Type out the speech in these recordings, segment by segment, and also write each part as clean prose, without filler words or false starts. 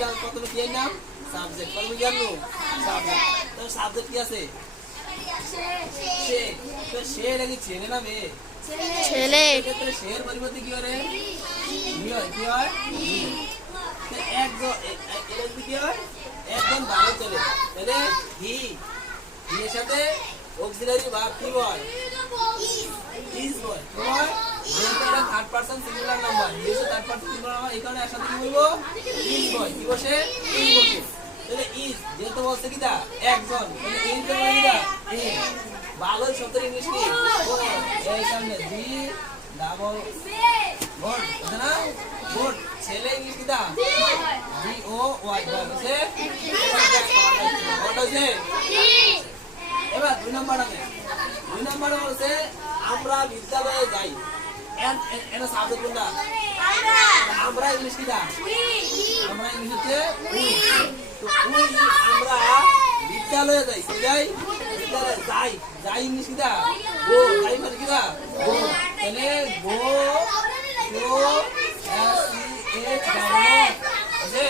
বিদ্যা প্রথমে কি এর নাম সাবজেক্ট প্রথমে কি জানো সাবজেক্ট তো সাবজেক্ট কি আছে সে তো সে নাকি ছেলে না মেয়ে ছেলে এক্ষেত্রে সের পরিবর্তে কি হয় কি হয় তো একজন এটা কি হয় একজন ভালো চলে তাহলে হি এর সাথে অক্সিলারি ভার্ব কি হয় ইজ হয় কি হয় যেহেতু এটা থার্ড পারসন সিঙ্গুলার নাম্বার যেহেতু থার্ড পারসন সিঙ্গুলার নাম্বার এই কারণে একসাথে কি বলবো ইজ হয় কি বসে ইজ বসে তাহলে ইজ যেহেতু বলছে কি দা একজন তাহলে ইজ এর মানে কি দা ভালো শব্দের ইংলিশ কি এই সামনে জি ডাবল গুড আছে না গুড ছেলে ইংলিশ কি দা জি ও ওয়াই বলছে ওটা হচ্ছে এবার 2 নম্বরে বলছে আমরা বিদ্যালয়ে যাই এর সাবজেক্ট কোনটা আমরা ইংলিশ কি দা আমরা ইংলিশ হচ্ছে উই তো উই আমরা বিদ্যালয়ে যাই যাই বিদ্যালয়ে যাই ইংলিশ কি দা গো যাই মানে কি দা গো তাহলে গো এস ই এইচ আছে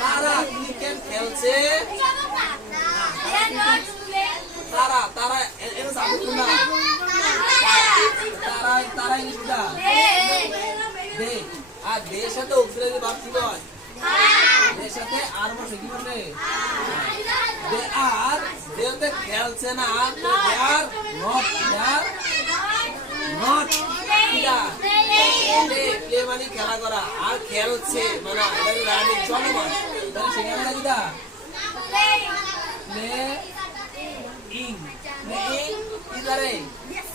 তারা ক্রিকেট খেলছে তারা এর সাবজেক্ট কোনটা তারা ইংলিশ কি দা দে আর দের সাথে অক্সিলারি ভার্ব কি হয় দের সাথে আর বসে কি বসে দে আর দেতে খেলছে না তো দে আর নট কিরা প্লে মানে খেলা করা আর খেলছে মানে এটা রানিং চলমান তাহলে সেখানে লাগি দা প্লে ইং ইদারে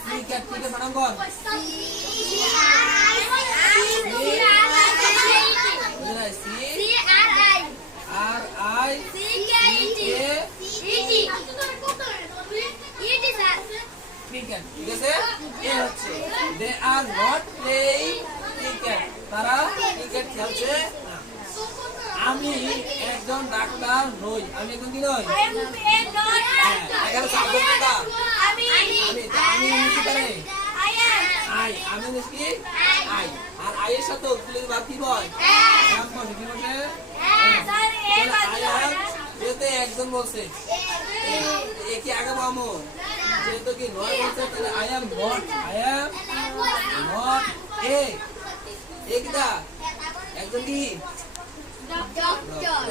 ক্রিকেট বানান কর ক্রিকেট ঠিক আছে এ হচ্ছে দে আর নট প্লেইং ক্রিকেট তারা ক্রিকেট খেলছে না আমি একজন ডাক্তার নই আমি একজন কি নই এখানে সাবজেক্ট কোনটা আমি কি করে আমি কি আই আর আই এর সাথে অক্সিলারি ভার্ব কি হয় নাম বসে কি বসে আই যেতে একজন বলছে কি আগে বামো যেহেতু কি নয় বলছে তাহলে আই এম নট এ কিটা একজন কি ডক্টর